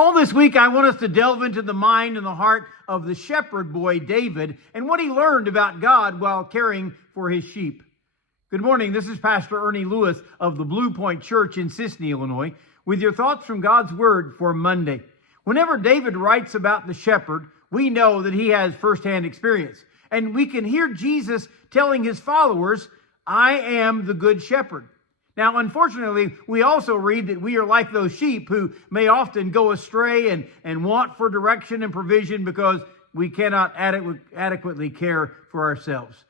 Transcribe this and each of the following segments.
All this week, I want us to delve into the mind and the heart of the shepherd boy, David, and what he learned about God while caring for his sheep. Good morning. This is Pastor Ernie Lewis of the Blue Point Church in Sisney, Illinois, with your thoughts from God's Word for Monday. Whenever David writes about the shepherd, we know that he has firsthand experience. And we can hear Jesus telling his followers, "I am the good shepherd." Now, unfortunately, we also read that we are like those sheep who may often go astray and want for direction and provision because we cannot adequately care for ourselves.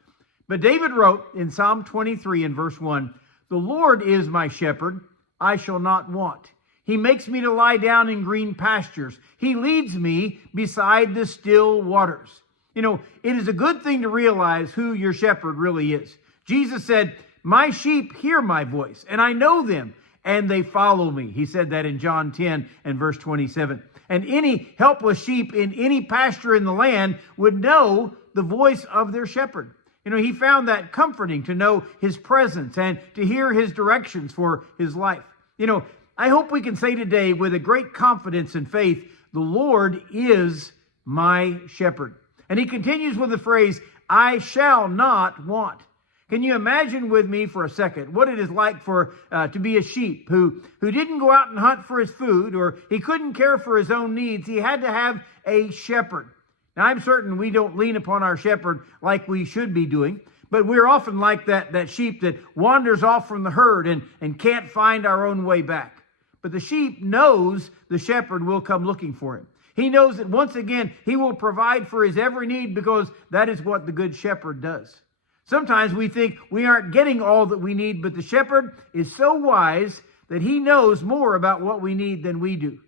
But David wrote in Psalm 23 and verse 1, "The Lord is my shepherd, I shall not want. He makes me to lie down in green pastures. He leads me beside the still waters." You know, it is a good thing to realize who your shepherd really is. Jesus said, "My sheep hear my voice, and I know them, and they follow me." He said that in John 10 and verse 27. And any helpless sheep in any pasture in the land would know the voice of their shepherd. You know, he found that comforting to know his presence and to hear his directions for his life. You know, I hope we can say today with a great confidence and faith, the Lord is my shepherd. And he continues with the phrase, "I shall not want." Can you imagine with me for a second what it is like to be a sheep who didn't go out and hunt for his food, or he couldn't care for his own needs? He had to have a shepherd. Now, I'm certain we don't lean upon our shepherd like we should be doing, but we're often like that sheep that wanders off from the herd and can't find our own way back. But the sheep knows the shepherd will come looking for him. He knows that once again he will provide for his every need because that is what the good shepherd does. Sometimes we think we aren't getting all that we need, but the shepherd is so wise that he knows more about what we need than we do.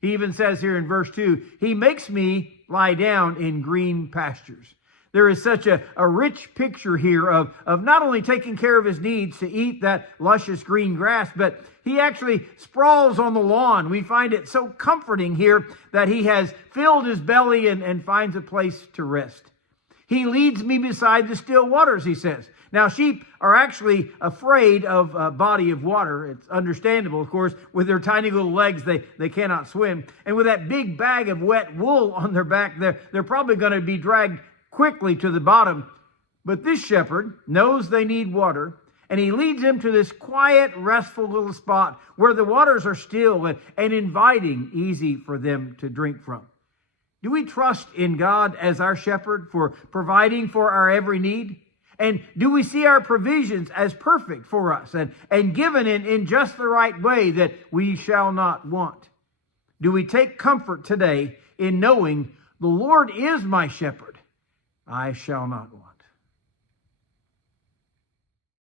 He even says here in verse 2, "He makes me lie down in green pastures." There is such a rich picture here of not only taking care of his needs to eat that luscious green grass, but he actually sprawls on the lawn. We find it so comforting here that he has filled his belly and finds a place to rest. He leads me beside the still waters, he says. Now, sheep are actually afraid of a body of water. It's understandable, of course. With their tiny little legs, they cannot swim. And with that big bag of wet wool on their back, they're probably going to be dragged quickly to the bottom. But this shepherd knows they need water, and he leads them to this quiet, restful little spot where the waters are still and inviting, easy for them to drink from. Do we trust in God as our shepherd for providing for our every need? And do we see our provisions as perfect for us and given in just the right way that we shall not want? Do we take comfort today in knowing the Lord is my shepherd, I shall not want?